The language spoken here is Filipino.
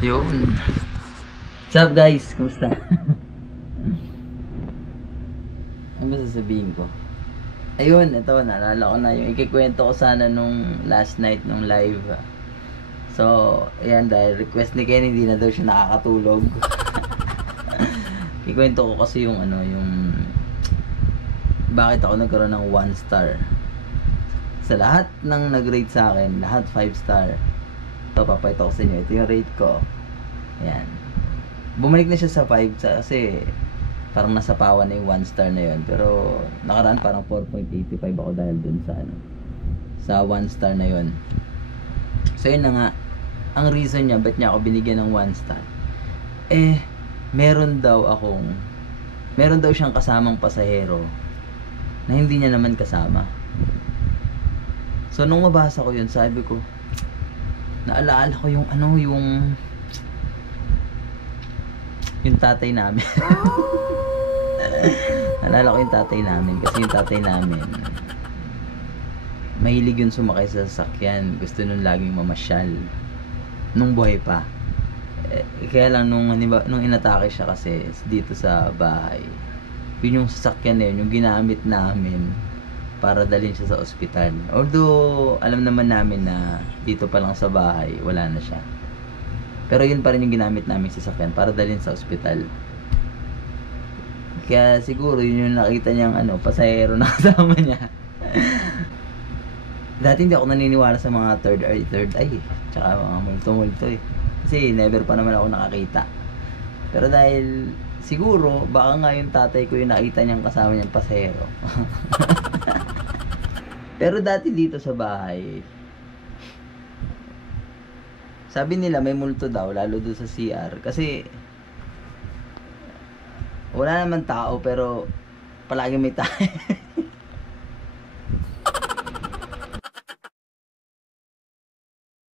Yun. What's up guys? Kumusta? Ano ba sasabihin ko? Ayun, ito, naalala ko na yung ikikwento ko sana nung last night nung live. So, ayan, dahil request ni Ken, hindi na daw siya nakakatulog. Ikwento ko kasi yung ano, yung bakit ako nagkaroon ng 1 star. Sa lahat ng nag-rate sa akin, lahat 5 star. Ito, papayto ko sa inyo. Ito yung rate ko. Ayan. Bumalik na siya sa 5 kasi parang nasapawan na yung 1 star na yun. Pero nakaraan parang 4.85 ako dahil dun sa ano, sa 1 star na yun. So yun na nga, ang reason niya ba't niya ako binigyan ng 1 star, meron daw siyang kasamang pasahero na hindi niya naman kasama. So nung mabasa ko yun, sabi ko, naalala ko yung ano, yung tatay namin. Naalala ko yung tatay namin kasi yung tatay namin mahilig yun sumakay sa sasakyan. Gusto nun laging mamasyal nung buhay pa. Kaya lang nung inatake siya kasi dito sa bahay, yun yung sasakyan na yun yung ginamit namin para dalhin siya sa ospital. Although alam naman namin na dito pa lang sa bahay wala na siya, pero yun pa rin yung ginamit namin sasakyan para dalhin sa ospital. Kaya siguro yun yung nakita niyang pasahero na kasama niya. Dati hindi ako naniniwala sa mga third eye tsaka mga multo kasi never pa naman ako nakakita. Pero dahil siguro baka nga yung tatay ko yung nakita niyang kasama niyang pasahero. Pero dati dito sa bahay, sabi nila may multo daw, lalo doon sa CR. Kasi wala naman tao pero palagi may tayo.